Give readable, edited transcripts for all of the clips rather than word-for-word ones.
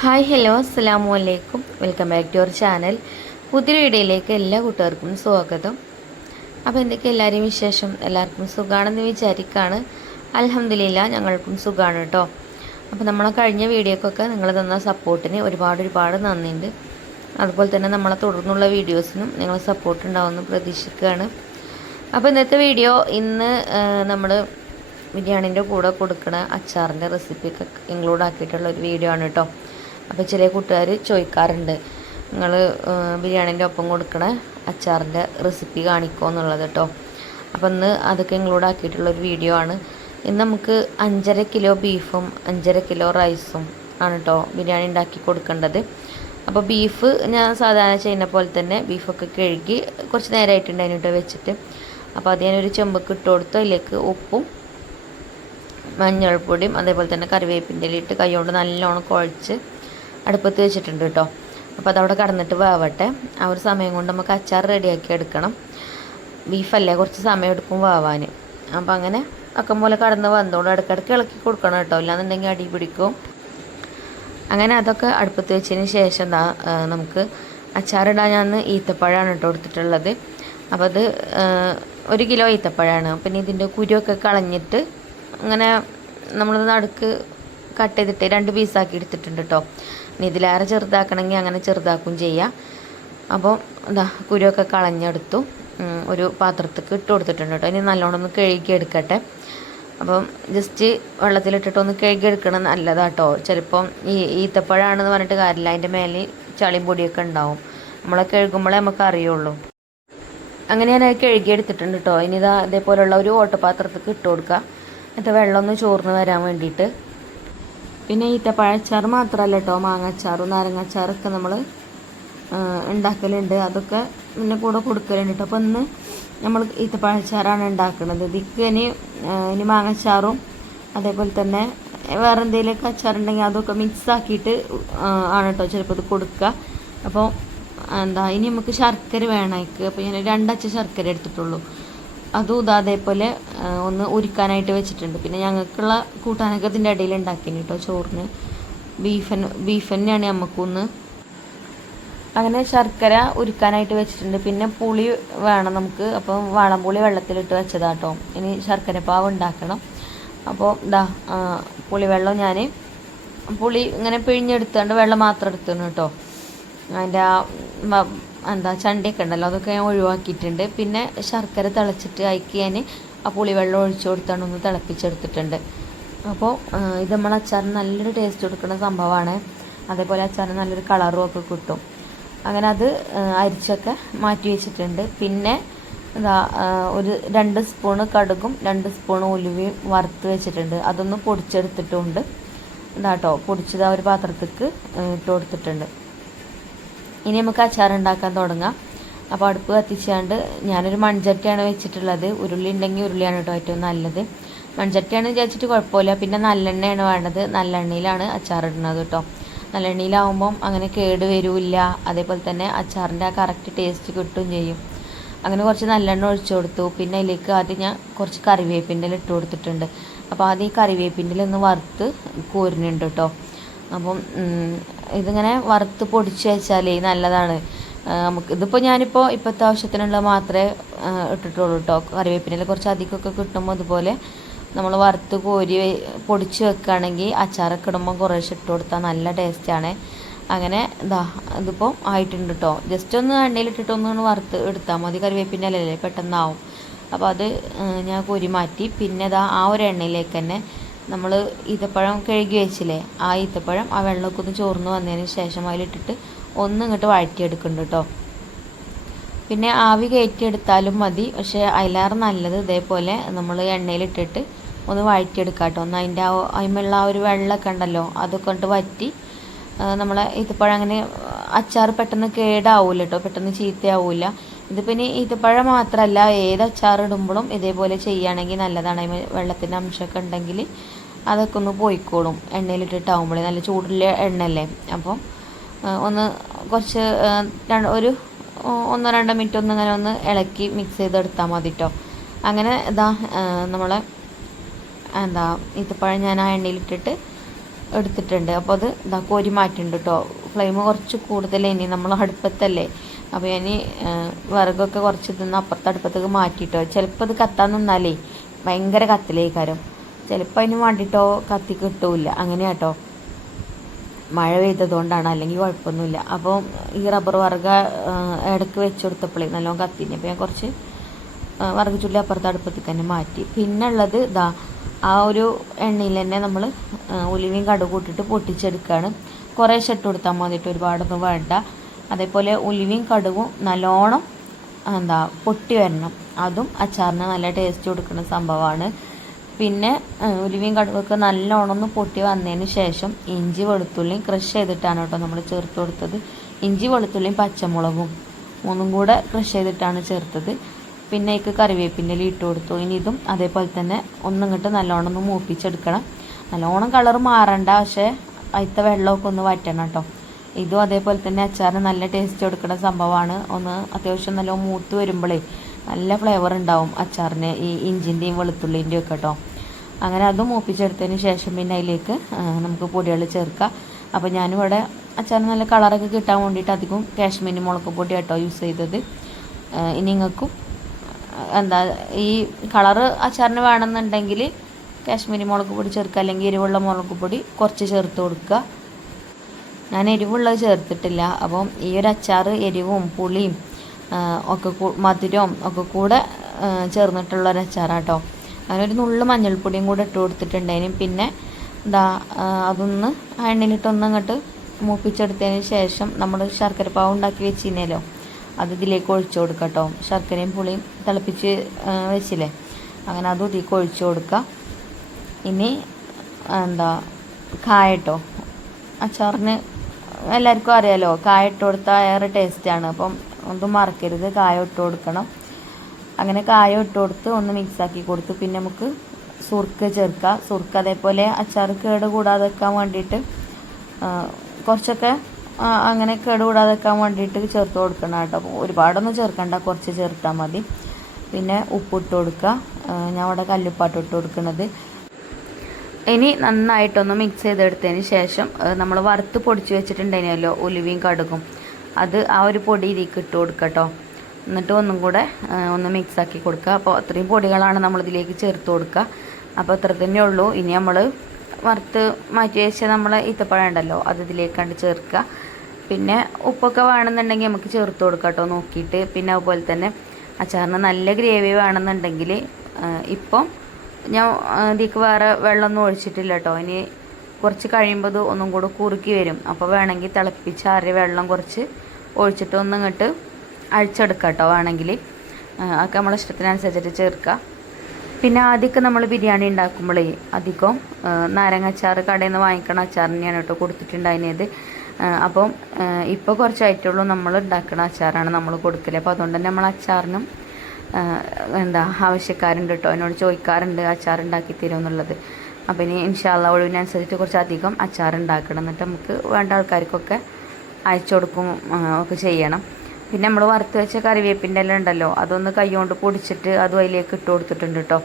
Hi hello അസ്സലാമു അലൈക്കും. Welcome back to our channel. പുതിയൊരു വീഡിയോയിലേക്ക് എല്ലാ കൂട്ടുകാർക്കും സ്വാഗതം. അപ്പോൾ എന്തൊക്കെ എല്ലാവരെയും വിശേഷം? എല്ലാവർക്കും സുഖമാണെന്ന് വിചാരിക്കുകയാണ്. അൽഹംദുലില്ലാ ഞങ്ങൾക്കും സുഖമാണ് കേട്ടോ. അപ്പോൾ നമ്മളെ കഴിഞ്ഞ വീഡിയോക്കൊക്കെ നിങ്ങൾ തന്ന സപ്പോർട്ടിന് ഒരുപാട് നന്ദിയുണ്ട്. അതുപോലെ തന്നെ നമ്മളെ തുടർന്നുള്ള വീഡിയോസിനും നിങ്ങൾ സപ്പോർട്ട് ഉണ്ടാവുമെന്ന് പ്രതീക്ഷിക്കുകയാണ്. അപ്പോൾ ഇന്നത്തെ വീഡിയോ നമ്മൾ ബിരിയാണീൻ്റെ കൂടെ കൊടുക്കുന്ന അച്ചാറിൻ്റെ റെസിപ്പിയൊക്കെ ഇൻക്ലൂഡ് ആക്കിയിട്ടുള്ള ഒരു വീഡിയോ ആണ് കേട്ടോ. അപ്പോൾ ചില കൂട്ടുകാർ ചോദിക്കാറുണ്ട്, നിങ്ങൾ ബിരിയാണീൻ്റെ ഒപ്പം കൊടുക്കണ അച്ചാറിൻ്റെ റെസിപ്പി കാണിക്കുമോ എന്നുള്ളത് കേട്ടോ. അപ്പോൾ ഇന്ന് അതൊക്കെ ഇൻക്ലൂഡ് ആക്കിയിട്ടുള്ളൊരു വീഡിയോ ആണ്. ഇന്ന് നമുക്ക് 5.5 കിലോ ബീഫും 5.5 കിലോ റൈസും ആണ് കേട്ടോ ബിരിയാണി ഉണ്ടാക്കി കൊടുക്കേണ്ടത്. അപ്പോൾ ബീഫ് ഞാൻ സാധാരണ ചെയ്യുന്ന പോലെ തന്നെ ബീഫൊക്കെ കഴുകി കുറച്ച് നേരമായിട്ടുണ്ട് അതിനിട്ട് വെച്ചിട്ട്. അപ്പോൾ അത് ഞാനൊരു ചെമ്പൊക്കെ ഇട്ട് കൊടുത്തു. അതിലേക്ക് ഉപ്പും മഞ്ഞൾപ്പൊടിയും അതേപോലെ തന്നെ കറിവേപ്പിൻ്റെ ഇട്ട് കൈകൊണ്ട് നല്ലോണം കുഴച്ച് അടുപ്പത്ത് വെച്ചിട്ടുണ്ട് കേട്ടോ. അപ്പോൾ അതവിടെ കടന്നിട്ട് വേവട്ടെ. ആ ഒരു സമയം കൊണ്ട് നമുക്ക് അച്ചാർ റെഡിയാക്കി എടുക്കണം. ബീഫല്ലേ, കുറച്ച് സമയം എടുക്കും വേവാൻ. അപ്പോൾ അങ്ങനെ അക്കം പോലെ കടന്ന് വന്നോളൂ. ഇടയ്ക്കിടയ്ക്ക് ഇളക്കി കൊടുക്കണം കേട്ടോ, ഇല്ലാന്നുണ്ടെങ്കിൽ അടി പിടിക്കും. അങ്ങനെ അതൊക്കെ അടുപ്പത്ത് വെച്ചതിന് ശേഷം നമുക്ക് അച്ചാറിടാൻ ഞാൻ ഈത്തപ്പഴമാണ് കേട്ടോ എടുത്തിട്ടുള്ളത്. അപ്പോൾ അത് 1 കിലോ ഈത്തപ്പഴമാണ്. പിന്നെ ഇതിൻ്റെ കുരുവൊക്കെ കളഞ്ഞിട്ട് അങ്ങനെ നമ്മളത് നടുക്ക് കട്ട് ചെയ്തിട്ട് 2 പീസാക്കി എടുത്തിട്ടുണ്ട് കേട്ടോ. ഇനി ഇതിലേറെ ചെറുതാക്കണമെങ്കിൽ അങ്ങനെ ചെറുതാക്കും ചെയ്യാം. അപ്പോൾ കുരുവൊക്കെ കളഞ്ഞെടുത്തു ഒരു പാത്രത്തേക്ക് ഇട്ട് കൊടുത്തിട്ടുണ്ട് കേട്ടോ. ഇനി നല്ലോണം ഒന്ന് കഴുകി എടുക്കട്ടെ. അപ്പം ജസ്റ്റ് വെള്ളത്തിലിട്ടിട്ട് ഒന്ന് കഴുകി എടുക്കണം, നല്ലതാട്ടോ. ചിലപ്പം ഈ ഈത്തപ്പഴമാണെന്ന് പറഞ്ഞിട്ട് കാര്യമില്ല, അതിൻ്റെ മേലെ ചളിയും പൊടിയൊക്കെ ഉണ്ടാവും. നമ്മളെ കഴുകുമ്പോഴേ നമുക്ക് അറിയുള്ളൂ. അങ്ങനെ ഞാൻ കഴുകി എടുത്തിട്ടുണ്ട് കേട്ടോ. ഇനി ഇതേപോലുള്ള ഒരു ഓട്ടപാത്രത്തേക്ക് ഇട്ട് കൊടുക്കുക. എന്നിട്ട് വെള്ളം ഒന്ന് ചോർന്ന് വരാൻ വേണ്ടിയിട്ട്. പിന്നെ ഈത്തപ്പഴച്ചാർ മാത്രമല്ല കേട്ടോ, മാങ്ങാച്ചാറും നാരങ്ങാച്ചാറൊക്കെ നമ്മൾ ഉണ്ടാക്കലുണ്ട്. അതൊക്കെ പിന്നെ കൂടെ കൊടുക്കലുണ്ട് കേട്ടോ. അപ്പോൾ ഇന്ന് നമ്മൾ ഈത്തപ്പഴച്ചാറാണ് ഉണ്ടാക്കുന്നത്. ഇതിക്ക് ഇനി മാങ്ങാച്ചാറും അതേപോലെ തന്നെ വേറെ എന്തെങ്കിലുമൊക്കെ അച്ചാറുണ്ടെങ്കിൽ അതൊക്കെ മിക്സ് ആക്കിയിട്ട് ആണ് കേട്ടോ ചിലപ്പോൾ ഇത് കൊടുക്കുക. അപ്പോൾ ഇനി നമുക്ക് ശർക്കര വേണമായിക്ക്. അപ്പോൾ ഞാൻ 2 അച്ച ശർക്കര എടുത്തിട്ടുള്ളൂ. അതും അതേപോലെ ഒന്ന് ഉരുക്കാനായിട്ട് വെച്ചിട്ടുണ്ട്. പിന്നെ ഞങ്ങൾക്കുള്ള കൂട്ടാനൊക്കെ ഇതിൻ്റെ ഇടയിൽ ഉണ്ടാക്കിന് കേട്ടോ. ചോറിന് ബീഫ് തന്നെയാണ് നമുക്കൊന്ന്. അങ്ങനെ ശർക്കര ഉരുക്കാനായിട്ട് വെച്ചിട്ടുണ്ട്. പിന്നെ പുളി വേണം നമുക്ക്. അപ്പം വാളംപുളി വെള്ളത്തിലിട്ട് വെച്ചതാട്ടോ. ഇനി ശർക്കര പാവ് ഉണ്ടാക്കണം. അപ്പോൾ പുളിവെള്ളം ഞാൻ പുളി ഇങ്ങനെ പിഴിഞ്ഞെടുത്തുകൊണ്ട് വെള്ളം മാത്രം എടുത്തു കേട്ടോ. അതിൻ്റെ ചണ്ടിയൊക്കെ ഉണ്ടല്ലോ, അതൊക്കെ ഞാൻ ഒഴിവാക്കിയിട്ടുണ്ട്. പിന്നെ ശർക്കര തിളച്ചിട്ട് അതിക്ക് ഞാൻ ആ പുളിവെള്ളം ഒഴിച്ചു കൊടുത്താണ് ഒന്ന് തിളപ്പിച്ചെടുത്തിട്ടുണ്ട്. അപ്പോൾ ഇത് നമ്മൾ അച്ചാറിന് നല്ലൊരു ടേസ്റ്റ് കൊടുക്കുന്ന സംഭവമാണ്. അതേപോലെ അച്ചാറിന് നല്ലൊരു കളറും ഒക്കെ കിട്ടും. അങ്ങനെ അത് അരിച്ചൊക്കെ മാറ്റി വെച്ചിട്ടുണ്ട്. പിന്നെ ഒരു 2 സ്പൂണ് കടുകും 2 സ്പൂണ് ഉലുവയും വറുത്ത് വെച്ചിട്ടുണ്ട്. അതൊന്ന് പൊടിച്ചെടുത്തിട്ടുണ്ട്. കേട്ടോ, പൊടിച്ചത് ഒരു പാത്രത്തേക്ക് ഇട്ട് കൊടുത്തിട്ടുണ്ട്. ഇനി നമുക്ക് അച്ചാർ ഉണ്ടാക്കാൻ തുടങ്ങാം. അപ്പോൾ അടുപ്പ് കത്തിച്ചാണ്ട് ഞാനൊരു മൺചട്ടിയാണ് വെച്ചിട്ടുള്ളത്. ഉരുളി ഉണ്ടെങ്കിൽ ഉരുളിയാണ് കേട്ടോ ഏറ്റവും നല്ലത്. മൺചട്ടിയാണ് വിചാരിച്ചിട്ട് കുഴപ്പമില്ല. പിന്നെ നല്ലെണ്ണയാണ് വേണ്ടത്. നല്ലെണ്ണയിലാണ് അച്ചാർ ഇടുന്നത് കേട്ടോ. നല്ലെണ്ണയിലാവുമ്പം അങ്ങനെ കേട് വരില്ല. അതേപോലെ തന്നെ അച്ചാറിൻ്റെ ആ കറക്റ്റ് ടേസ്റ്റ് കിട്ടുകയും ചെയ്യും. അങ്ങനെ കുറച്ച് നല്ലെണ്ണ ഒഴിച്ചു കൊടുത്തു. പിന്നെ അതിലേക്ക് ആദ്യം ഞാൻ കുറച്ച് കറിവേപ്പിൻ്റെ ഇട്ട് കൊടുത്തിട്ടുണ്ട്. അപ്പോൾ ആദ്യം ഈ കറിവേപ്പിൻ്റെ ഒന്ന് വറുത്ത് കോരുന്നുണ്ട് കേട്ടോ. അപ്പം ഇതിങ്ങനെ വറുത്ത് പൊടിച്ച് വെച്ചാൽ നല്ലതാണ് നമുക്ക്. ഇതിപ്പോൾ ഇപ്പോഴത്തെ ആവശ്യത്തിനുള്ള മാത്രമേ ഇട്ടിട്ടുള്ളൂ കേട്ടോ. കറിവേപ്പിൻ്റെ കുറച്ച് അധികമൊക്കെ കിട്ടുമ്പോൾ അതുപോലെ നമ്മൾ വറുത്ത് കോരി പൊടിച്ച് വെക്കുകയാണെങ്കിൽ അച്ചാറൊക്കെ ഇടുമ്പോൾ കുറേശ്ശെ ഇട്ട് കൊടുത്താൽ നല്ല ടേസ്റ്റാണ്. അങ്ങനെ ഇതിപ്പോൾ ആയിട്ടുണ്ട് കേട്ടോ. ജസ്റ്റ് ഒന്ന് എണ്ണയിലിട്ടിട്ട് ഒന്ന് വറുത്ത് എടുത്താൽ മതി. കറിവേപ്പിൻ്റെ അല്ലേ പെട്ടെന്നാവും. അപ്പോൾ അത് ഞാൻ കോരി മാറ്റി. പിന്നെ ആ ഒരു എണ്ണയിലേക്ക് തന്നെ നമ്മൾ ഈത്തപ്പഴം കഴുകി വെച്ചില്ലേ, ആ ഈത്തപ്പഴം ആ വെള്ളമൊക്കെ ഒന്ന് ചോർന്ന് വന്നതിന് ശേഷം അതിലിട്ടിട്ട് ഒന്ന് ഇങ്ങോട്ട് വഴറ്റിയെടുക്കുന്നുണ്ട് കേട്ടോ. പിന്നെ ആവി കയറ്റിയെടുത്താലും മതി, പക്ഷേ അതിലേറെ നല്ലത് ഇതേപോലെ നമ്മൾ എണ്ണയിലിട്ടിട്ട് ഒന്ന് വഴറ്റിയെടുക്കാം കേട്ടോ. ഒന്ന് അതിനുള്ള ആ ഒരു വെള്ളമൊക്കെ ഉണ്ടല്ലോ അതൊക്കെ കൊണ്ട് വറ്റി നമ്മളെ ഈത്തപ്പഴം അങ്ങനെ അച്ചാർ പെട്ടെന്ന് കേടാവില്ല കേട്ടോ, പെട്ടെന്ന് ചീത്തയാവില്ല. ഇതിപ്പോൾ ഇനി ഈത്തപ്പഴം മാത്രമല്ല, ഏത് അച്ചാർ ഇടുമ്പോഴും ഇതേപോലെ ചെയ്യുകയാണെങ്കിൽ നല്ലതാണ്. വെള്ളത്തിൻ്റെ അംശമൊക്കെ ഉണ്ടെങ്കിൽ അതൊക്കെ ഒന്ന് പോയിക്കോളും. എണ്ണയിലിട്ടിട്ടാവുമ്പോഴേ നല്ല ചൂടുള്ള എണ്ണയല്ലേ. അപ്പം കുറച്ച് ഒരു 1-2 മിനിറ്റ് ഇങ്ങനെ ഒന്ന് ഇളക്കി മിക്സ് ചെയ്തെടുത്താൽ മതി കേട്ടോ. അങ്ങനെ നമ്മളെ ഈത്തപ്പഴം ഞാൻ ആ എണ്ണയിലിട്ടിട്ട് എടുത്തിട്ടുണ്ട്. അപ്പോൾ അത് ഇതാ കോരി മാറ്റുന്നുണ്ട് കേട്ടോ. ഫ്ലെയിം കുറച്ച് കൂടുതലേനി, നമ്മൾ അടുപ്പത്തല്ലേ. അപ്പോൾ ഞാൻ വിറകൊക്കെ കുറച്ച് തിന്ന് അപ്പുറത്തെ അടുപ്പത്തേക്ക് മാറ്റിയിട്ടോ. ചിലപ്പോൾ ഇത് കത്താൻ നിന്നാലേ ഭയങ്കര കത്തിലേക്കാരം, ചിലപ്പോൾ അതിന് വേണ്ടിയിട്ടോ കത്തി കിട്ടൂല. അങ്ങനെയാട്ടോ, മഴ പെയ്തതുകൊണ്ടാണ്, അല്ലെങ്കിൽ കുഴപ്പമൊന്നുമില്ല. അപ്പോൾ ഈ റബ്ബർ വിറക് ഇടയ്ക്ക് വെച്ച് കൊടുത്തപ്പോഴേ നല്ലോണം കത്തിനി. അപ്പോൾ ഞാൻ കുറച്ച് വിറക് ചുള്ളി അപ്പുറത്തെ അടുപ്പത്തേക്ക് തന്നെ മാറ്റി. പിന്നെ ഉള്ളത് ഇതാ ആ ഒരു എണ്ണയിൽ തന്നെ നമ്മൾ ഉലുവയും കടുകും ഇട്ടിട്ട് പൊട്ടിച്ചെടുക്കുകയാണ്. കുറേശ്ശെ ഇട്ട് കൊടുത്താൽ മതിയിട്ട്, ഒരുപാടൊന്നും വേണ്ട. അതേപോലെ ഉലുവയും കടുകും നല്ലോണം പൊട്ടി വരണം. അതും അച്ചാറിന് നല്ല ടേസ്റ്റ് കൊടുക്കുന്ന സംഭവമാണ്. പിന്നെ ഉലുവയും കടുകൊക്കെ നല്ലോണം ഒന്ന് പൊട്ടി വന്നതിന് ശേഷം ഇഞ്ചി വെളുത്തുള്ളിയും ക്രഷ് ചെയ്തിട്ടാണ് കേട്ടോ നമ്മൾ ചേർത്ത് കൊടുത്തത്. ഇഞ്ചി വെളുത്തുള്ളിയും പച്ചമുളകും മൂന്നും കൂടെ ക്രഷ് ചെയ്തിട്ടാണ് ചേർത്തത്. പിന്നെ ഇതിക്ക് കറിവേപ്പിൻ്റെ ഇട്ട് കൊടുത്തു. ഇനി ഇതും അതേപോലെ തന്നെ ഒന്നിങ്ങോട്ട് നല്ലോണം ഒന്ന് മൂപ്പിച്ചെടുക്കണം. നല്ലോണം കളർ മാറണ്ട, പക്ഷേ അതിലത്തെ വെള്ളമൊക്കെ ഒന്ന് വറ്റണം കേട്ടോ. ഇതും അതേപോലെ തന്നെ അച്ചാറിന് നല്ല ടേസ്റ്റ് കൊടുക്കുന്ന സംഭവമാണ്. ഒന്ന് അത്യാവശ്യം നല്ല മൂത്ത് വരുമ്പോഴേ നല്ല ഫ്ലേവർ ഉണ്ടാവും അച്ചാറിന്, ഈ ഇഞ്ചിൻ്റെയും വെളുത്തുള്ളിൻ്റെയും ഒക്കെ കേട്ടോ. അങ്ങനെ അതും മൂപ്പിച്ചെടുത്തതിന് ശേഷം പിന്നെ അതിലേക്ക് നമുക്ക് പൊടികൾ ചേർക്കാം. അപ്പോൾ ഞാനിവിടെ അച്ചാറിന് നല്ല കളറൊക്കെ കിട്ടാൻ വേണ്ടിയിട്ട് അധികം കാശ്മീരി മുളക് പൊടി കേട്ടോ യൂസ് ചെയ്തത്. ഇനി നിങ്ങൾക്കും ഈ കളറ് അച്ചാറിന് വേണമെന്നുണ്ടെങ്കിൽ കാശ്മീരി മുളക് പൊടി ചേർക്കുക, അല്ലെങ്കിൽ എരിവുള്ള മുളക് പൊടി കുറച്ച് ചേർത്ത് കൊടുക്കുക. ഞാൻ എരിവുള്ളത് ചേർത്തിട്ടില്ല. അപ്പം ഈ ഒരു അച്ചാർ എരിവും പുളിയും ഒക്കെ മധുരവും ഒക്കെ കൂടെ ചേർന്നിട്ടുള്ളൊരു അച്ചാറാണ് കേട്ടോ. അതിനൊരു നുള്ളു മഞ്ഞൾപ്പൊടിയും കൂടെ ഇട്ട് കൊടുത്തിട്ടുണ്ടായിരുന്നു. പിന്നെ അതൊന്ന് എണ്ണയിലിട്ടൊന്ന് അങ്ങോട്ട് മൂപ്പിച്ചെടുത്തതിന് ശേഷം നമ്മൾ ശർക്കര പാവ് ഉണ്ടാക്കി വെച്ചിരുന്നല്ലോ, അത് ഇതിലേക്ക് ഒഴിച്ചു കൊടുക്കുക കേട്ടോ. ശർക്കരയും പുളിയും തിളപ്പിച്ച് വെച്ചില്ലേ, അങ്ങനെ അതും ഇതിലേക്ക് ഒഴിച്ചു കൊടുക്കുക. ഇനി കായ കേട്ടോ. അച്ചാറിന് എല്ലാവർക്കും അറിയാലോ, കായ ഇട്ട് കൊടുത്താൽ ഏറെ ടേസ്റ്റാണ്. അപ്പം ഒന്നും മറക്കരുത്, കായ ഇട്ട് കൊടുക്കണം. അങ്ങനെ കായ ഇട്ട് കൊടുത്ത് ഒന്ന് മിക്സാക്കി കൊടുത്ത് പിന്നെ നമുക്ക് സുർക്ക ചേർക്കുക. സുർക്ക അതേപോലെ അച്ചാർ കേട് കൂടാതെ വെക്കാൻ വേണ്ടിയിട്ട് കുറച്ചൊക്കെ അങ്ങനെ കേട് കൂടാതെ വെക്കാൻ വേണ്ടിയിട്ട് ചേർത്ത് കൊടുക്കണം കേട്ടോ. അപ്പോൾ ഒരുപാടൊന്നും ചേർക്കണ്ട, കുറച്ച് ചേർത്താൽ മതി. പിന്നെ ഉപ്പിട്ട് കൊടുക്കുക. ഞാൻ അവിടെ കല്ലുപ്പാട്ട് ഇട്ട് കൊടുക്കുന്നത്. ഇനി നന്നായിട്ടൊന്ന് മിക്സ് ചെയ്തെടുത്തതിന് ശേഷം നമ്മൾ വറുത്ത് പൊടിച്ച് വെച്ചിട്ടുണ്ടായിരുന്നല്ലോ ഉലുവയും കടുകും, അത് ആ ഒരു പൊടി ഇതിലേക്ക് ഇട്ട് കൊടുക്കുക കേട്ടോ. എന്നിട്ട് ഒന്നും കൂടെ ഒന്ന് മിക്സാക്കി കൊടുക്കുക. അപ്പോൾ അത്രയും പൊടികളാണ് നമ്മളിതിലേക്ക് ചേർത്ത് കൊടുക്കുക. അപ്പോൾ അത്ര തന്നെ ഉള്ളൂ. ഇനി നമ്മൾ വറുത്ത് മാറ്റി വെച്ച നമ്മൾ ഈത്തപ്പഴം ഉണ്ടല്ലോ, അത് ഇതിലേക്ക് കണ്ട് ചേർക്കുക. പിന്നെ ഉപ്പൊക്കെ വേണമെന്നുണ്ടെങ്കിൽ നമുക്ക് ചേർത്ത് കൊടുക്കാം കേട്ടോ നോക്കിയിട്ട്. പിന്നെ അതുപോലെ തന്നെ അച്ചാറിന് നല്ല ഗ്രേവി വേണമെന്നുണ്ടെങ്കിൽ ഇപ്പം ഞാൻ ഇതിലേക്ക് വേറെ വെള്ളമൊന്നും ഒഴിച്ചിട്ടില്ല കേട്ടോ. ഇനി കുറച്ച് കഴിയുമ്പോൾ ഇത് ഒന്നും കൂടെ കുറുക്കി വരും. അപ്പോൾ വേണമെങ്കിൽ തിളപ്പിച്ചാറിയ വെള്ളം കുറച്ച് ഒഴിച്ചിട്ട് ഒന്നിങ്ങോട്ട് അഴിച്ചെടുക്കാം കേട്ടോ. വേണമെങ്കിൽ അതൊക്കെ നമ്മളെ ഇഷ്ടത്തിനനുസരിച്ചിട്ട് ചേർക്കുക. പിന്നെ ആദ്യമൊക്കെ നമ്മൾ ബിരിയാണി ഉണ്ടാക്കുമ്പോഴേ അധികം നാരങ്ങ അച്ചാർ കടയിൽ നിന്ന് വാങ്ങിക്കണ അച്ചാർ തന്നെയാണ് കേട്ടോ കൊടുത്തിട്ടുണ്ടായിരുന്നത്. അപ്പം ഇപ്പോൾ കുറച്ചായിട്ടുള്ളൂ നമ്മൾ ഉണ്ടാക്കുന്ന അച്ചാറാണ് നമ്മൾ കൊടുക്കൽ. അപ്പോൾ അതുകൊണ്ട് തന്നെ നമ്മൾ അച്ചാറിനും ആവശ്യക്കാരുണ്ട് കേട്ടോ, എന്നോട് ചോദിക്കാറുണ്ട് അച്ചാർ ഉണ്ടാക്കി തരുമെന്നുള്ളത്. അപ്പം ഇനി ഇൻഷാ അല്ലാഹ് ഒഴിവിനനുസരിച്ച് കുറച്ചധികം അച്ചാർ ഉണ്ടാക്കണം, എന്നിട്ട് നമുക്ക് വേണ്ട ആൾക്കാർക്കൊക്കെ അയച്ചു കൊടുക്കും ഒക്കെ ചെയ്യണം. പിന്നെ നമ്മൾ വറുത്ത് വെച്ച കറിവേപ്പിൻ്റെ എല്ലാം ഉണ്ടല്ലോ, അതൊന്ന് കൈകൊണ്ട് പൊടിച്ചിട്ട് അതും അതിലേക്ക് ഇട്ട് കൊടുത്തിട്ടുണ്ട് കേട്ടോ.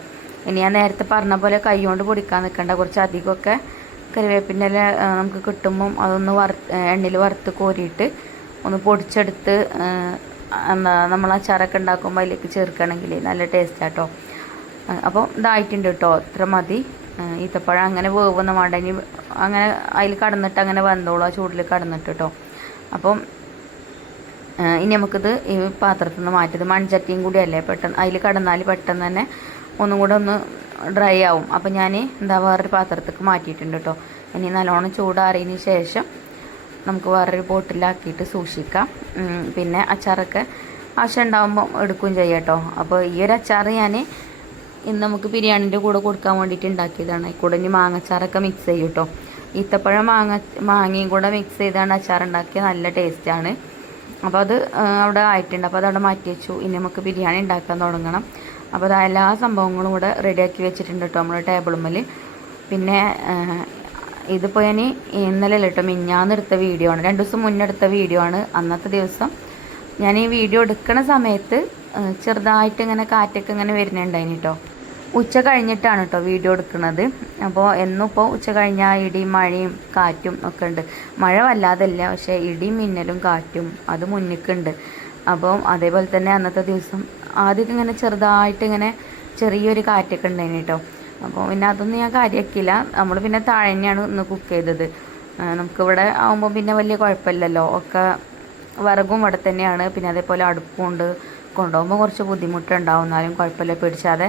ഇനി ഞാൻ നേരത്തെ പറഞ്ഞ പോലെ കൈകൊണ്ട് പൊടിക്കാൻ നിൽക്കേണ്ട, കുറച്ച് അധികമൊക്കെ കറിവേപ്പിൻ്റെ ഇല നമുക്ക് കിട്ടുമ്പം അതൊന്ന് എണ്ണയിൽ വറുത്ത് കോരിയിട്ട് ഒന്ന് പൊടിച്ചെടുത്ത് നമ്മൾ അച്ചാറൊക്കെ ഉണ്ടാക്കുമ്പോൾ അതിലേക്ക് ചേർക്കുകയാണെങ്കിൽ നല്ല ടേസ്റ്റാണ് കേട്ടോ. അപ്പോൾ ഇതായിട്ടുണ്ട് കേട്ടോ, ഇത്ര മതി. ഈത്തപ്പഴം അങ്ങനെ വേവൊന്നും വേണ്ട, ഇനി അങ്ങനെ അതിൽ കടന്നിട്ട് അങ്ങനെ വന്നോളൂ, ആ ചൂടിൽ കടന്നിട്ട് കേട്ടോ. അപ്പം ഇനി നമുക്കിത് ഈ പാത്രത്തിൽ നിന്ന് മാറ്റിയത് മൺചട്ടിയും കൂടിയല്ലേ, പെട്ടെന്ന് അതിൽ കടന്നാൽ പെട്ടെന്ന് തന്നെ ഒന്നും കൂടെ ഒന്ന് ഡ്രൈ ആവും. അപ്പം ഞാൻ വേറൊരു പാത്രത്തേക്ക് മാറ്റിയിട്ടുണ്ട് കേട്ടോ. ഇനി നല്ലോണം ചൂടാറിയതിന് ശേഷം നമുക്ക് വേറൊരു ബോട്ടിലാക്കിയിട്ട് സൂക്ഷിക്കാം. പിന്നെ അച്ചാറൊക്കെ ആവശ്യം ഉണ്ടാകുമ്പോൾ എടുക്കുകയും ചെയ്യാം കേട്ടോ. അപ്പോൾ ഈ ഒരു അച്ചാർ ഞാൻ ഇന്ന് നമുക്ക് ബിരിയാണീൻ്റെ കൂടെ കൊടുക്കാൻ വേണ്ടിയിട്ട് ഉണ്ടാക്കിയതാണ്. കൂടെ ഇനി മാങ്ങച്ചാറൊക്കെ മിക്സ് ചെയ്യും കേട്ടോ. ഈത്തപ്പഴം മാങ്ങയും കൂടെ മിക്സ് ചെയ്താണ് അച്ചാർ ഉണ്ടാക്കിയത്, നല്ല ടേസ്റ്റാണ്. അപ്പോൾ അത് അവിടെ ആയിട്ടുണ്ട്. അപ്പോൾ അതവിടെ മാറ്റി വെച്ചു. ഇനി നമുക്ക് ബിരിയാണി ഉണ്ടാക്കാൻ തുടങ്ങണം. അപ്പോൾ അത് എല്ലാ സംഭവങ്ങളും കൂടെ റെഡിയാക്കി വെച്ചിട്ടുണ്ട് കേട്ടോ നമ്മൾ ടേബിളുമ്മൽ. പിന്നെ ഇതിപ്പോൾ ഞാൻ ഇന്നലെ കേട്ടോ മിഞ്ഞാന്നെടുത്ത വീഡിയോ ആണ്, 2 ദിവസം മുന്നേ എടുത്ത വീഡിയോ ആണ്. അന്നത്തെ ദിവസം ഞാൻ ഈ വീഡിയോ എടുക്കുന്ന സമയത്ത് ചെറുതായിട്ട് ഇങ്ങനെ കാറ്റൊക്കെ ഇങ്ങനെ വരുന്നുണ്ടായിന് കേട്ടോ. ഉച്ച കഴിഞ്ഞിട്ടാണ് കേട്ടോ വീഡിയോ എടുക്കുന്നത്. അപ്പോൾ എന്നും ഇപ്പോൾ ഉച്ച കഴിഞ്ഞാൽ ഇടിയും മഴയും കാറ്റും ഒക്കെ ഉണ്ട്. മഴ വല്ലാതല്ല, പക്ഷേ ഇടിയും മിന്നലും കാറ്റും അത് മുന്നിക്കുണ്ട്. അപ്പോൾ അതേപോലെ തന്നെ അന്നത്തെ ദിവസം ആദ്യമൊക്കെ ഇങ്ങനെ ചെറുതായിട്ട് ഇങ്ങനെ ചെറിയൊരു കാറ്റൊക്കെ ഉണ്ടായിന് കേട്ടോ. അപ്പോൾ പിന്നെ അതൊന്നും ഞാൻ കാര്യമാക്കിയില്ല. നമ്മൾ പിന്നെ താഴെ തന്നെയാണ് ഇന്ന് കുക്ക് ചെയ്തത്. നമുക്കിവിടെ ആകുമ്പോൾ പിന്നെ വലിയ കുഴപ്പമില്ലല്ലോ, ഒക്കെ വിറകും ഇവിടെ തന്നെയാണ്. പിന്നെ അതേപോലെ അടുപ്പുണ്ട്. കൊണ്ടുപോകുമ്പോൾ കുറച്ച് ബുദ്ധിമുട്ടുണ്ടാവും, എന്നാലും കുഴപ്പമില്ല, പേടിച്ചാതെ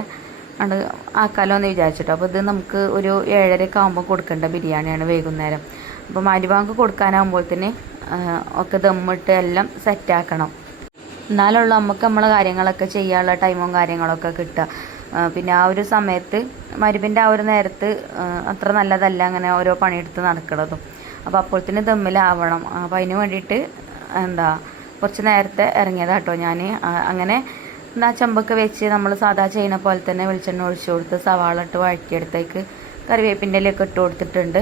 അത് ആക്കാലോ എന്ന് വിചാരിച്ചിട്ടോ. അപ്പോൾ ഇത് നമുക്ക് ഒരു 7:30 ആകുമ്പോൾ കൊടുക്കേണ്ട ബിരിയാണിയാണ് വൈകുന്നേരം. അപ്പോൾ മരിബാങ്ക് കൊടുക്കാനാകുമ്പോഴത്തേന് ഒക്കെ ദമ്മിട്ട് എല്ലാം സെറ്റാക്കണം. എന്നാലുള്ള നമുക്ക് നമ്മളെ കാര്യങ്ങളൊക്കെ ചെയ്യാനുള്ള ടൈമും കാര്യങ്ങളൊക്കെ കിട്ടുക. പിന്നെ ആ ഒരു സമയത്ത് മരിബിൻ്റെ ആ ഒരു നേരത്ത് അത്ര നല്ലതല്ല അങ്ങനെ ഓരോ പണിയെടുത്ത് നടക്കുന്നതും. അപ്പോൾ അപ്പോഴത്തേന് ദമ്മിലാവണം. അപ്പോൾ അതിന് വേണ്ടിയിട്ട് കുറച്ച് നേരത്തെ ഇറങ്ങിയതാട്ടോ ഞാൻ. അങ്ങനെ ചെമ്പൊക്കെ വെച്ച് നമ്മൾ സാധാ ചെയ്യുന്ന പോലെ തന്നെ വെളിച്ചെണ്ണ ഒഴിച്ചു കൊടുത്ത് സവാള ഇട്ട് വഴറ്റിയെടുത്തേക്ക് കറിവേപ്പിൻ്റെ ഇലയൊക്കെ ഇട്ട് കൊടുത്തിട്ടുണ്ട്.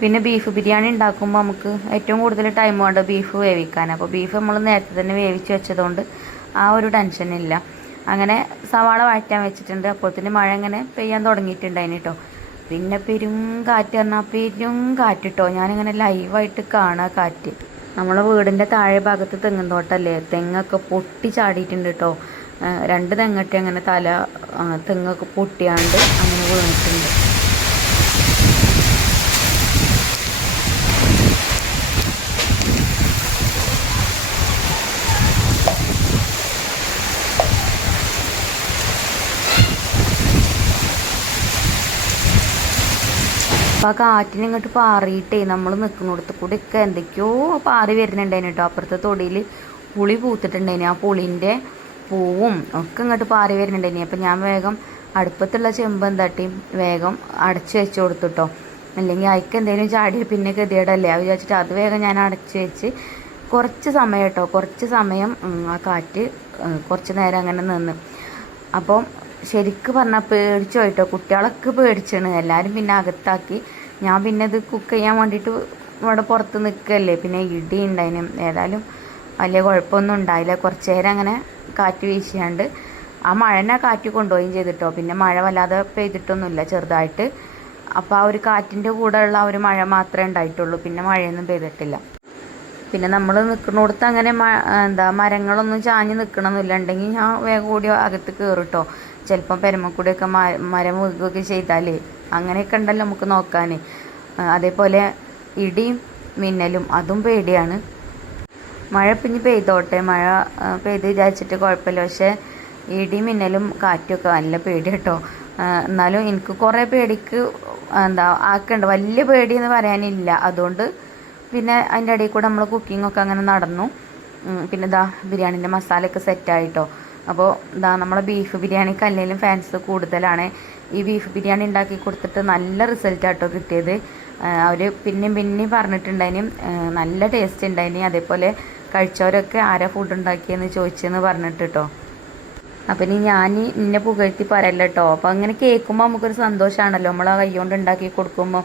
പിന്നെ ബീഫ് ബിരിയാണി ഉണ്ടാക്കുമ്പോൾ നമുക്ക് ഏറ്റവും കൂടുതൽ ടൈം വേണ്ട ബീഫ് വേവിക്കാൻ. അപ്പോൾ ബീഫ് നമ്മൾ നേരത്തെ തന്നെ വേവിച്ച് വെച്ചതുകൊണ്ട് ആ ഒരു ടെൻഷനില്ല. അങ്ങനെ സവാള വഴറ്റാൻ വെച്ചിട്ടുണ്ട്. അപ്പോഴത്തേന് മഴ ഇങ്ങനെ പെയ്യാൻ തുടങ്ങിയിട്ടുണ്ടായിന് കേട്ടോ. പിന്നെ പെരും കാറ്റ് പറഞ്ഞാൽ പെരും കാറ്റ് കേട്ടോ. ഞാനിങ്ങനെ ലൈവായിട്ട് കാണുക കാറ്റ്. നമ്മളെ വീടിൻ്റെ താഴെ ഭാഗത്ത് തെങ്ങും തോട്ടല്ലേ, തെങ്ങൊക്കെ പൊട്ടി ചാടിയിട്ടുണ്ട് കേട്ടോ. 2 തെങ്ങട്ടി അങ്ങനെ തെങ്ങൊക്കെ പൊട്ടിയാണ്ട് അങ്ങനെ വീണിട്ടുണ്ട്. അപ്പോൾ ആ കാറ്റിന് ഇങ്ങോട്ട് പാറിയിട്ടേ നമ്മൾ നിൽക്കുന്നിടത്ത് കൂടെ ഒക്കെ എന്തൊക്കെയോ പാറി വരുന്നുണ്ടായിന് കേട്ടോ. അപ്പുറത്തെ തൊടിയിൽ പുളി പൂത്തിട്ടുണ്ടായിന്. ആ പുളിൻ്റെ പൂവും ഒക്കെ ഇങ്ങോട്ട് പാറി വരുന്നുണ്ടായിന്. അപ്പോൾ ഞാൻ വേഗം അടുപ്പത്തുള്ള ചെമ്പ് വേഗം അടച്ചു വെച്ച് കൊടുത്തുട്ടോ. അല്ലെങ്കിൽ അതിക്ക് എന്തെങ്കിലും ചാടി പിന്നെ ഗതികേടല്ലേ അത് വിചാരിച്ചിട്ട് അത് വേഗം ഞാൻ അടച്ചു വെച്ച് കുറച്ച് സമയം കേട്ടോ, കുറച്ച് സമയം ആ കാറ്റ് കുറച്ച് നേരം അങ്ങനെ നിന്ന്. അപ്പം ശരിക്ക് പറഞ്ഞാൽ പേടിച്ചു പോയിട്ടോ. കുട്ടികളൊക്കെ പേടിച്ചാണ്. എല്ലാവരും പിന്നെ അകത്താക്കി. ഞാൻ പിന്നെ ഇത് കുക്ക് ചെയ്യാൻ വേണ്ടിയിട്ട് ഇവിടെ പുറത്ത് നിൽക്കുകയല്ലേ. പിന്നെ ഇടി ഉണ്ടായിനും. ഏതായാലും വലിയ കുഴപ്പമൊന്നും ഉണ്ടായില്ല. കുറച്ച് നേരം അങ്ങനെ കാറ്റ് വീശിയാണ്ട് ആ മഴനെ കാറ്റ് കൊണ്ടുപോവുകയും ചെയ്തിട്ടോ. പിന്നെ മഴ വല്ലാതെ പെയ്തിട്ടൊന്നുമില്ല, ചെറുതായിട്ട്. അപ്പോൾ ആ ഒരു കാറ്റിൻ്റെ കൂടെയുള്ള ആ ഒരു മഴ മാത്രമേ ഉണ്ടായിട്ടുള്ളൂ. പിന്നെ മഴയൊന്നും പെയ്തിട്ടില്ല. പിന്നെ നമ്മൾ നിൽക്കുന്നിടത്ത് അങ്ങനെ മരങ്ങളൊന്നും ചാഞ്ഞ് നിൽക്കണമെന്നില്ല. ഉണ്ടെങ്കിൽ ഞാൻ വേഗം കൂടി അകത്ത് കയറും കേട്ടോ. ചിലപ്പം പെരമക്കൂടെയൊക്കെ മരം വീഴുകയൊക്കെ ചെയ്താൽ അങ്ങനെയൊക്കെ ഉണ്ടല്ലോ നമുക്ക് നോക്കാൻ. അതേപോലെ ഇടിയും മിന്നലും അതും പേടിയാണ്. മഴ പിന്നെ പെയ്തോട്ടെ, മഴ പെയ്ത് വിചാരിച്ചിട്ട് കുഴപ്പമില്ല. പക്ഷേ ഇടിയും മിന്നലും കാറ്റുമൊക്കെ നല്ല പേടി കേട്ടോ. എന്നാലും എനിക്ക് കുറേ പേടിക്ക് ആക്കണ്ട, വലിയ പേടി എന്ന് പറയാനില്ല. അതുകൊണ്ട് പിന്നെ അതിൻ്റെ ഇടയിൽ കൂടെ നമ്മൾ കുക്കിങ്ങൊക്കെ അങ്ങനെ നടന്നു. പിന്നെ ബിരിയാണീൻ്റെ മസാലയൊക്കെ സെറ്റായിട്ടോ. അപ്പോൾ നമ്മളെ ബീഫ് ബിരിയാണിക്ക് അല്ലെങ്കിലും ഫാൻസ് കൂടുതലാണ്. ഈ ബീഫ് ബിരിയാണി ഉണ്ടാക്കി കൊടുത്തിട്ട് നല്ല റിസൾട്ടാട്ടോ കിട്ടിയത്. അവർ പിന്നെയും പറഞ്ഞിട്ടുണ്ടായിനും നല്ല ടേസ്റ്റ് ഉണ്ടായിന്. അതേപോലെ കഴിച്ചവരൊക്കെ ആരാ ഫുഡ് ഉണ്ടാക്കിയെന്ന് ചോദിച്ചെന്ന് പറഞ്ഞിട്ട് കേട്ടോ. അപ്പം ഇനി ഞാൻ ഇന്നെ പുകഴ്ത്തി പറയല്ല കേട്ടോ. അപ്പോൾ അങ്ങനെ കേൾക്കുമ്പോൾ നമുക്കൊരു സന്തോഷമാണല്ലോ. നമ്മൾ ആ കൈകൊണ്ട് ഉണ്ടാക്കി കൊടുക്കുമ്പോൾ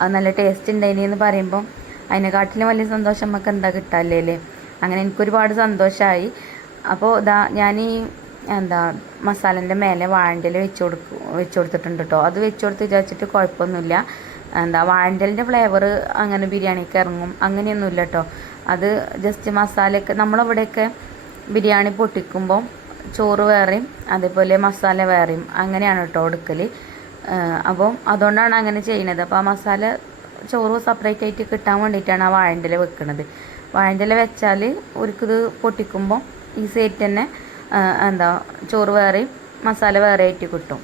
അത് നല്ല ടേസ്റ്റ് ഉണ്ടായിനി എന്ന് പറയുമ്പോൾ അതിനെക്കാട്ടിലും വലിയ സന്തോഷം നമുക്ക് എന്താ കിട്ടാല്ലേ. അങ്ങനെ എനിക്കൊരുപാട് സന്തോഷമായി. അപ്പോൾ ഞാൻ ഈ മസാലേൻ്റെ മേലെ വാഴൻ്റെ വെച്ച് കൊടുത്തിട്ടുണ്ട് കേട്ടോ. അത് വെച്ച് കൊടുത്ത് വിചാരിച്ചിട്ട് കുഴപ്പമൊന്നുമില്ല. വാഴൻ്റെ ഫ്ലേവർ അങ്ങനെ ബിരിയാണിക്ക് ഇറങ്ങും അങ്ങനെയൊന്നുമില്ല കേട്ടോ. അത് ജസ്റ്റ് മസാലയൊക്കെ നമ്മളവിടെയൊക്കെ ബിരിയാണി പൊട്ടിക്കുമ്പോൾ ചോറ് വേറെയും അതേപോലെ മസാല വേറെയും അങ്ങനെയാണ് കേട്ടോ എടുക്കൽ. അപ്പം അതുകൊണ്ടാണ് അങ്ങനെ ചെയ്യുന്നത്. അപ്പോൾ ആ മസാല ചോറ് സെപ്പറേറ്റ് ആയിട്ട് കിട്ടാൻ വേണ്ടിയിട്ടാണ് ആ വാഴൻ്റെ ഇല വെക്കുന്നത്. വാഴൻ്റെ ഇല വെച്ചാൽ ഒരിക്കത് പൊട്ടിക്കുമ്പോൾ ഈസി ആയിട്ട് തന്നെ ചോറ് വേറെയും മസാല വേറെ ആയിട്ട് കിട്ടും.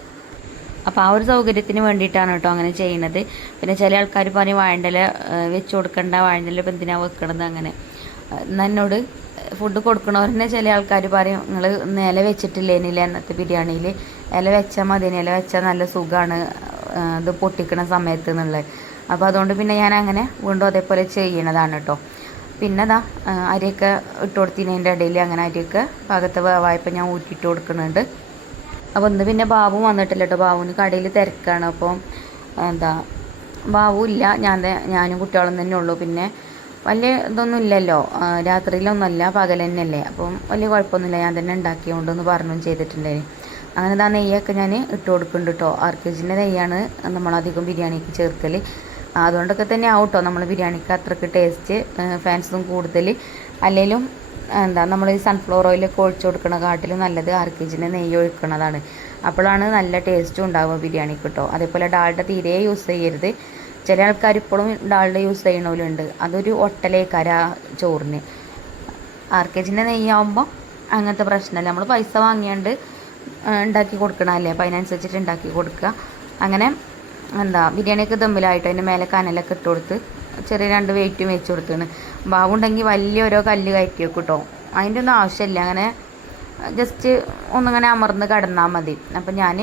അപ്പോൾ ആ ഒരു സൗകര്യത്തിന് വേണ്ടിയിട്ടാണ് കേട്ടോ അങ്ങനെ ചെയ്യുന്നത്. പിന്നെ ചില ആൾക്കാർ പറയും വാഴൻ്റെ ഇല വെച്ച് കൊടുക്കണ്ട, വാഴൻ്റെ ഇല ഇപ്പം എന്തിനാണ് വെക്കണത് അങ്ങനെ. എന്നാൽ എന്നോട് ഫുഡ് കൊടുക്കണവരെന്നെ ചില ആൾക്കാർ പറയും നിങ്ങൾ ഇല വെച്ചിട്ടില്ലേനില്ല എന്നത്തെ ബിരിയാണിയിൽ, ഇല വെച്ചാൽ മതി, ഇല വെച്ചാൽ നല്ല സുഖമാണ് ഇത് പൊട്ടിക്കണ സമയത്ത് എന്നുള്ളത്. അപ്പോൾ അതുകൊണ്ട് പിന്നെ ഞാൻ അങ്ങനെ വീണ്ടും അതേപോലെ ചെയ്യണതാണ് കേട്ടോ. പിന്നെ അരിയൊക്കെ ഇട്ട് കൊടുത്തതിൻ്റെ ഇടയിൽ അങ്ങനെ അരിയൊക്കെ പാകത്തെ വേവായപ്പോൾ ഞാൻ ഊറ്റിയിട്ട് കൊടുക്കുന്നുണ്ട്. അപ്പോൾ ഇന്ന് പിന്നെ ബാബു വന്നിട്ടില്ല കേട്ടോ. ബാബുവിന് കടയിൽ തിരക്കാണ്. അപ്പോൾ ബാബു ഇല്ല, ഞാനും കുട്ടികളും തന്നെ ഉള്ളൂ. പിന്നെ വലിയ ഇതൊന്നും ഇല്ലല്ലോ, രാത്രിയിലൊന്നുമല്ല പകൽ തന്നെയല്ലേ. അപ്പം വലിയ കുഴപ്പമൊന്നുമില്ല, ഞാൻ തന്നെ ഉണ്ടാക്കിയോണ്ടെന്ന് പറഞ്ഞു ചെയ്തിട്ടുണ്ടായിരുന്നു. അങ്ങനെ ഇതാ നെയ്യൊക്കെ ഞാൻ ഇട്ട് കൊടുക്കുന്നുണ്ട് കേട്ടോ. ആർക്കേജിൻ്റെ നെയ്യാണ് നമ്മളധികം ബിരിയാണിക്ക് ചേർക്കൽ. അതുകൊണ്ടൊക്കെ തന്നെ ആവും കേട്ടോ നമ്മൾ ബിരിയാണിക്ക് അത്രയ്ക്ക് ടേസ്റ്റ് ഫാൻസും കൂടുതൽ. അല്ലെങ്കിലും നമ്മൾ ഈ സൺഫ്ലവർ ഓയിലൊക്കെ ഒഴിച്ച് കൊടുക്കണ കാട്ടിലും നല്ലത് ആർക്കേജിൻ്റെ നെയ്യ് ഒഴിക്കണതാണ്. അപ്പോഴാണ് നല്ല ടേസ്റ്റും ഉണ്ടാവുക ബിരിയാണിക്ക് കേട്ടോ. അതേപോലെ ഡാൽഡ തീരെ യൂസ് ചെയ്യരുത്. ചില ആൾക്കാർ ഇപ്പോഴും ഡാൽഡ യൂസ് ചെയ്യണവരുണ്ട്. അതൊരു ഒട്ടലേക്കാര ചോറിന്. ആർക്കേജിൻ്റെ നെയ്യാവുമ്പോൾ അങ്ങനത്തെ പ്രശ്നമല്ല. നമ്മൾ പൈസ വാങ്ങിയാണ്ട് ഉണ്ടാക്കി കൊടുക്കണമല്ലേ, അപ്പോൾ അതിനനുസരിച്ചിട്ട് ഉണ്ടാക്കി കൊടുക്കുക. അങ്ങനെ ബിരിയാണിയൊക്കെ ദമ്മിലായിട്ട് അതിൻ്റെ മേലെ കനലൊക്കെ ഇട്ട് കൊടുത്ത് ചെറിയ 2 വെയിറ്റും വെച്ച് കൊടുത്താണ്. ബാവുണ്ടെങ്കിൽ വലിയ ഓരോ കല്ല് കയറ്റി വെക്കും കേട്ടോ. അതിൻ്റെ ഒന്നും ആവശ്യമില്ല. അങ്ങനെ ജസ്റ്റ് ഒന്നിങ്ങനെ അമർന്ന് കിടന്നാൽ മതി. അപ്പം ഞാൻ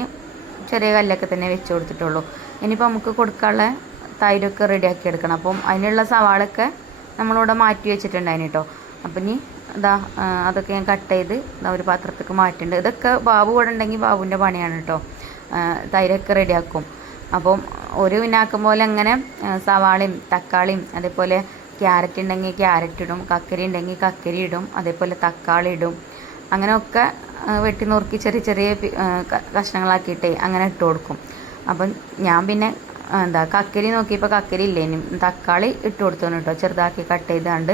ചെറിയ കല്ലൊക്കെ തന്നെ വെച്ച് കൊടുത്തിട്ടുള്ളൂ. ഇനിയിപ്പോൾ നമുക്ക് കൊടുക്കാനുള്ള തൈരൊക്കെ റെഡിയാക്കി എടുക്കണം. അപ്പം അതിനുള്ള സവാളൊക്കെ നമ്മളിവിടെ മാറ്റി വെച്ചിട്ടുണ്ടായിന് കേട്ടോ. അപ്പം ഇനി അതൊക്കെ ഞാൻ കട്ട് ചെയ്ത് ഒരു പാത്രത്തേക്ക് മാറ്റുന്നുണ്ട്. ഇതൊക്കെ ബാബു ഇവിടെ ഉണ്ടെങ്കിൽ ബാബുവിൻ്റെ പണിയാണ് കേട്ടോ. തൈരൊക്കെ റെഡിയാക്കും. അപ്പം ഒരു വിനാക്കും പോലെ അങ്ങനെ സവാളയും തക്കാളിയും അതേപോലെ ക്യാരറ്റ് ഉണ്ടെങ്കിൽ ക്യാരറ്റ് ഇടും, കക്കരി ഉണ്ടെങ്കിൽ കക്കരി ഇടും, അതേപോലെ തക്കാളി ഇടും. അങ്ങനെയൊക്കെ വെട്ടി നുറുക്കി ചെറിയ ചെറിയ കഷ്ണങ്ങളാക്കിയിട്ടേ അങ്ങനെ ഇട്ട് കൊടുക്കും. അപ്പം ഞാൻ പിന്നെ കക്കരി നോക്കിയപ്പോൾ കക്കരി ഇല്ലേനും തക്കാളി ഇട്ട് കൊടുത്തു കേട്ടോ, ചെറുതാക്കി കട്ട് ചെയ്താണ്ട്.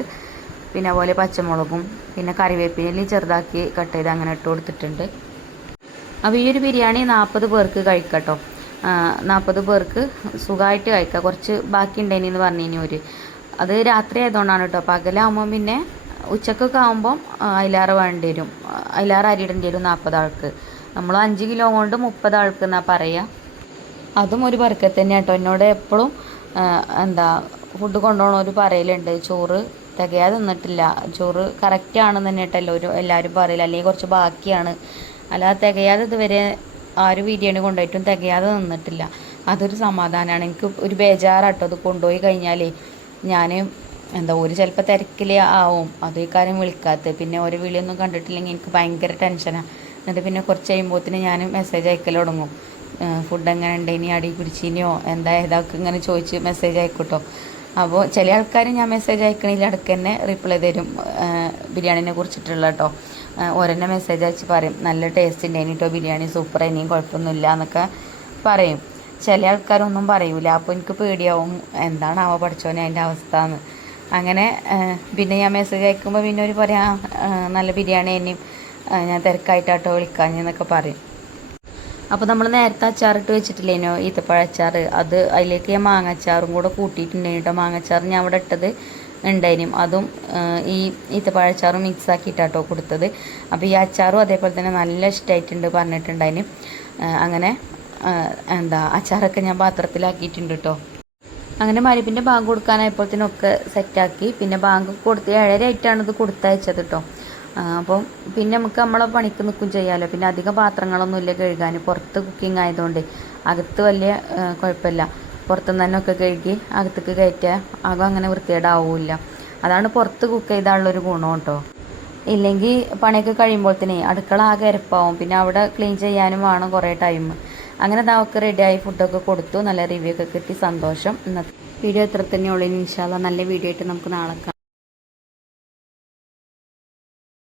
പിന്നെ അതുപോലെ പച്ചമുളകും പിന്നെ കറിവേപ്പിലയും ചെറുതാക്കി കട്ട് ചെയ്ത് അങ്ങനെ ഇട്ട് കൊടുത്തിട്ടുണ്ട്. അപ്പോൾ ഈ ഒരു ബിരിയാണി 40 പേർക്ക് കഴിക്കാം കേട്ടോ. 40 പേർക്ക് സുഖമായിട്ട് കഴിക്കാം. കുറച്ച് ബാക്കി ഉണ്ടേനെന്ന് പറഞ്ഞു ഒരു അത് രാത്രി ആയതുകൊണ്ടാണ് കേട്ടോ. പകലാകുമ്പം പിന്നെ ഉച്ചക്കൊക്കെ ആകുമ്പം അതിലേറെ വേണ്ടി വരും, അതിലേറെ അരി ഇടേണ്ടി വരും 40 ആൾക്ക്. നമ്മൾ 5 കിലോ കൊണ്ട് 30 ആൾക്ക് എന്നാണ് പറയുക. അതും ഒരു ബർക്കത്ത് തന്നെ കേട്ടോ. എന്നോട് എപ്പോഴും ഫുഡ് കൊണ്ടുപോകണവർ പറയലുണ്ട് ചോറ് തികയാതെ നിന്നിട്ടില്ല, ചോറ് കറക്റ്റ് ആണെന്ന് തന്നെ കേട്ടല്ലോ എല്ലാവരും പറയില്ല, അല്ലെങ്കിൽ കുറച്ച് ബാക്കിയാണ്, അല്ലാതെ തികയാതെ ഇതുവരെ ആരും ബിരിയാണി കൊണ്ടുപോയിട്ടും തികയാതെ നിന്നിട്ടില്ല. അതൊരു സമാധാനമാണ്. എനിക്ക് ഒരു ബേജാറാട്ടോ അത് കൊണ്ടുപോയി കഴിഞ്ഞാൽ. ഞാൻ ഒരു ചിലപ്പോൾ തിരക്കിൽ ആവും, അത് ഈ കാര്യം വിളിക്കാത്തത്. പിന്നെ ഒരു വിളിയൊന്നും കണ്ടിട്ടില്ലെങ്കിൽ എനിക്ക് ഭയങ്കര ടെൻഷനാണ്. എന്നിട്ട് പിന്നെ കുറച്ച് കഴിയുമ്പോഴത്തേന് ഞാൻ മെസ്സേജ് അയക്കൽ തുടങ്ങും. ഫുഡ് എങ്ങനെ ഉണ്ടേനി, അടി പിടിച്ചിനിയോ എന്താ ഏതാക്കെ ഇങ്ങനെ ചോദിച്ച് മെസ്സേജ് അയക്കൂട്ടോ. അപ്പോൾ ചില ആൾക്കാർ ഞാൻ മെസ്സേജ് അയക്കണില്ല ഇടയ്ക്ക് തന്നെ റിപ്ലൈ തരും ബിരിയാണിനെ കുറിച്ചിട്ടുള്ള കേട്ടോ. ഓരെന്നെ മെസ്സേജ് അയച്ച് പറയും നല്ല ടേസ്റ്റ് ഉണ്ടായിനി കേട്ടോ ബിരിയാണി, സൂപ്പർ ഇനിയും കുഴപ്പമൊന്നുമില്ല എന്നൊക്കെ പറയും. ചില ആൾക്കാരൊന്നും പറയൂല. അപ്പോൾ എനിക്ക് പേടിയാവും എന്താണാവോ പഠിച്ചോനെ അതിൻ്റെ അവസ്ഥ എന്ന്. അങ്ങനെ പിന്നെ ഞാൻ മെസ്സേജ് അയക്കുമ്പോൾ പിന്നെ ഒരു പറയാം നല്ല ബിരിയാണി തന്നെയും ഞാൻ തിരക്കായിട്ടാട്ടോ വിളിക്കാഞ്ഞെന്നൊക്കെ പറയും. അപ്പോൾ നമ്മൾ നേരത്തെ അച്ചാറിട്ട് വെച്ചിട്ടില്ലേനോ ഈത്തപ്പഴ അച്ചാർ, അത് അതിലേക്ക് ഞാൻ മാങ്ങച്ചാറും കൂടെ കൂട്ടിയിട്ടുണ്ടായിരുന്നു കേട്ടോ. മാങ്ങച്ചാർ ഞാൻ അവിടെ ഇട്ടത് ഉണ്ടായിരുന്നു, അതും ഈ ഈത്തപ്പഴ അച്ചാറും മിക്സ് ആക്കിയിട്ടാട്ടോ കൊടുത്തത്. അപ്പോൾ ഈ അച്ചാറും അതേപോലെ തന്നെ നല്ല ഇഷ്ടമായിട്ടുണ്ട് പറഞ്ഞിട്ടുണ്ടായിന്. അങ്ങനെ അച്ചാറൊക്കെ ഞാൻ പാത്രത്തിലാക്കിയിട്ടുണ്ട് കേട്ടോ. അങ്ങനെ മരുപ്പിൻ്റെ ബാങ്ക് കൊടുക്കാനായപ്പോഴത്തേനൊക്കെ സെറ്റാക്കി. പിന്നെ ബാങ്ക് കൊടുത്ത് 7:30 ആയിട്ടാണ് ഇത് കൊടുത്തയച്ചത് കേട്ടോ. അപ്പം പിന്നെ നമുക്ക് നമ്മളെ പണിക്ക് നിൽക്കും ചെയ്യാമല്ലോ. പിന്നെ അധികം പാത്രങ്ങളൊന്നും ഇല്ല കഴുകാൻ, പുറത്ത് കുക്കിംഗ് ആയതുകൊണ്ട്. അകത്ത് വലിയ കുഴപ്പമില്ല, പുറത്തുനിന്ന് തന്നെ ഒക്കെ കഴുകി അകത്തേക്ക് കയറ്റിയാൽ അകം അങ്ങനെ വൃത്തികേടാവില്ല. അതാണ് പുറത്ത് കുക്ക് ചെയ്താലുള്ളൊരു ഗുണം കേട്ടോ. ഇല്ലെങ്കിൽ പണിയൊക്കെ കഴിയുമ്പോഴത്തേനെ അടുക്കള ആകെ എരപ്പാവും, പിന്നെ അവിടെ ക്ലീൻ ചെയ്യാനും വേണം കുറേ ടൈം. അങ്ങനെ അതൊക്കെ റെഡിയായി ഫുഡൊക്കെ കൊടുത്തു, നല്ല റിവ്യൂ ഒക്കെ കിട്ടി, സന്തോഷം. ഇന്നത്തെ വീഡിയോ ഇത്ര തന്നെ ഉള്ളൂ. ഇൻഷാ അല്ലാഹ് നല്ല വീഡിയോ ആയിട്ട് നമുക്ക് നാളെ കാണാം.